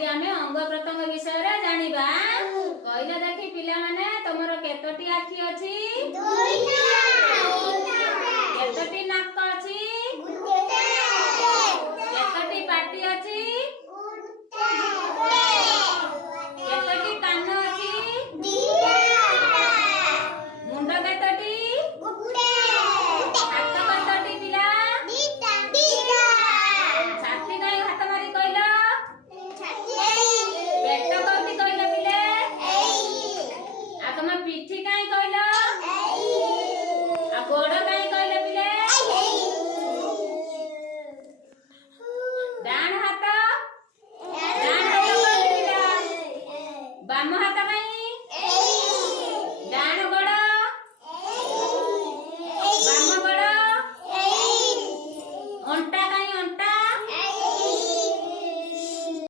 आज आमे अंग प्रत्यंग विषय रे जानिबा। कहला देखि पिला माने तमरो केतोटी आखि अछि? दुईटा। केतोटी नाक